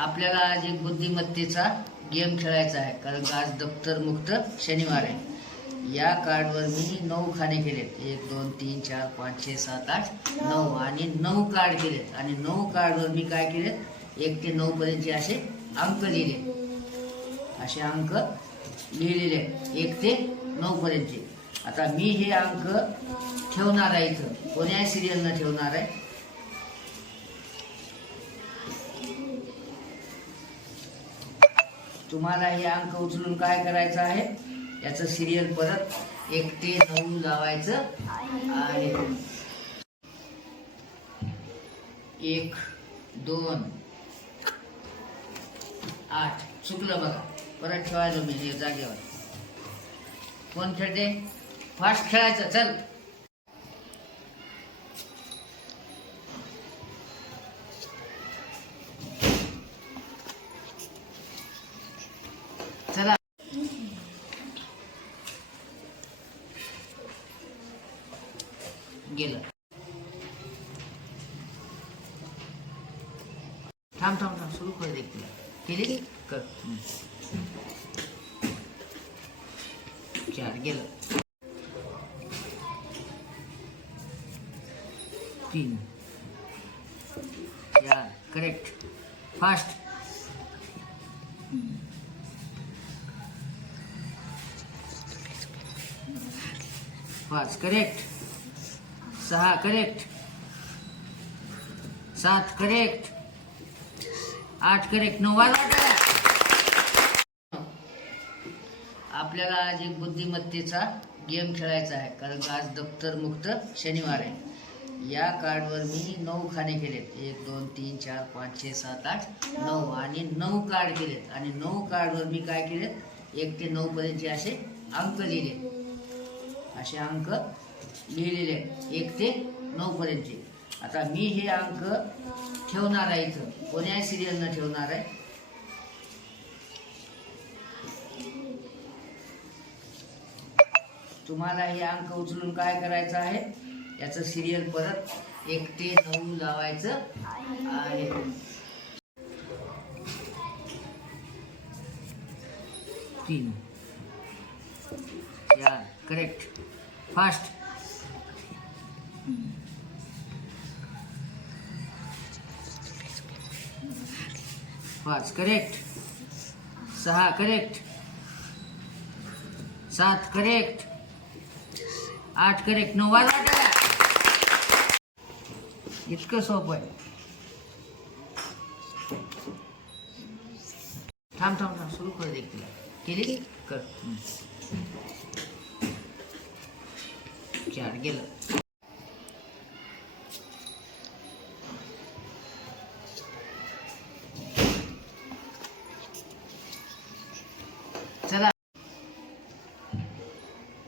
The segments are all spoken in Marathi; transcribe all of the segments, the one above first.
आपल्याला आज एक बुद्धिमत्तेचा गेम खेळायचा आहे कारण आज दप्तर मुक्त शनिवार आहे. या कार्डवर मी नऊ खाने केलेत. एक दोन तीन चार पाच छे सात आठ नऊ आणि नऊ कार्ड केलेत. आणि नऊ कार्डवर मी काय केलेत? एक ते नऊ पर्यंतचे असे अंक लिहिले. असे अंक लिहिलेले एक ते नऊ पर्यंतचे. आता मी हे अंक ठेवणार आहे इथं. कोण्याही सिरियलनं ठेवणार आहे. तुम्हाला हे अंक उचलून काय करायचं आहे? याचं सिरियल परत एक ते नऊ लावायचं आहे एक दोन आठ. चुकलं बघा. परत ठेवायचं मी जागेवर. कोण खेळते? फास्ट खेळायचं. चल. गेलं. थांब थांब थांब सुरू कर दे तुला केली कर. चार गेलं. तीन. चार. करेक्ट फास्ट पाच करेक्ट सहा करेक्ट सात करेक्ट आठ करेक्ट नऊ आपल्याला आज एक बुद्धिमत्तेचा गेम खेळायचा आहे कारण आज दप्तर मुक्त शनिवार आहे. या कार्डवर मी नऊ खाने केलेत. एक दोन तीन चार पाच छे सात आठ नऊ आणि नऊ कार्ड केलेत. आणि नऊ कार्डवर मी काय केलेत? एक ते नऊ पर्यंतचे असे अंक लिहिले. असे अंक लिहिलेले आहेत. एक ते नऊ पर्यंतचे. आता मी हे अंक ठेवणार आहे इथं. कोण्याही सिरियलनं ठेवणार आहे. तुम्हाला हे अंक उचलून काय करायचं आहे? याचं सिरियल परत एक ते नऊ लावायचं आहे. तीन. चार करेक्ट फास्ट पाच करेक्ट सहा करेक्ट सात करेक्ट आठ करेक्ट नऊ वाजवा त्याला. इतकं सोपं आहे. थांब थांब थांब. सुरू कर दे केली? कर. चार गेलं.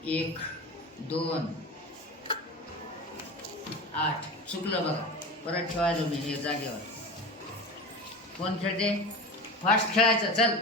एक दोन आठ. चुकलं बघा. परत ठेवायचं मी हे जागेवर. कोण खेळते? फास्ट खेळायचं. चल.